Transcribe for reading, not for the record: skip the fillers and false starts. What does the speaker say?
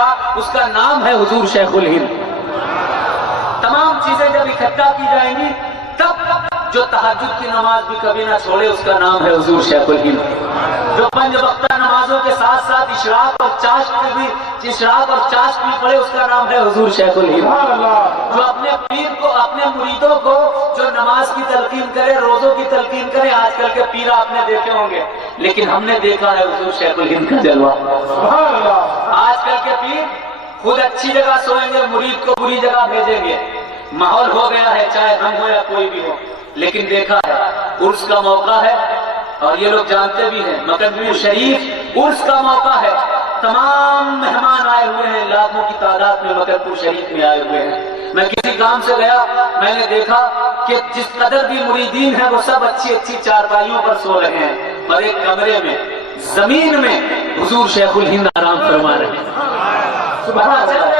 گا اس کا نام ہے حضور شیخ الہند۔ تمام چیزیں جب اکٹھا کی جائیں گی تب جو تہجد کی نماز بھی کبھی نہ چھوڑے اس کا نام ہے حضور شیخ الہند۔ جو 5 وقتہ نمازوں کے ساتھ ساتھ اشراق اور چاشت بھی پڑھے اس کا نام ہے حضور شیخ الہند۔ جو اپنے پیر کو، اپنے مریدوں کو جو نماز کی تلقین کرے، روزوں کی تلقین کرے، آج کل کے پیر آپ نے دیکھے ہوں گے لیکن ہم نے دیکھا ہے حضور شیخ الہند کا جلوہ۔ آج کل کے پیر خود اچھی جگہ سوئیں گے، مرید کو بری جگہ بھیجیں گے۔ ماحول ہو گیا ہے، چاہے ہم ہو یا کوئی بھی ہو، لیکن دیکھا ہے عرس کا موقع ہے اور یہ لوگ جانتے بھی ہیں مکن پور شریف عرس کا موقع ہے، تمام مہمان آئے ہوئے ہیں، لاکھوں کی تعداد میں مکن پور شریف میں آئے ہوئے ہیں۔ میں کسی کام سے گیا، میں نے دیکھا کہ جس قدر بھی مریدین ہیں وہ سب اچھی اچھی چارپائیوں پر سو رہے ہیں اور ایک کمرے میں زمین میں حضور شیخ الہند آرام فرما رہے ہیں۔ سبحان اللہ۔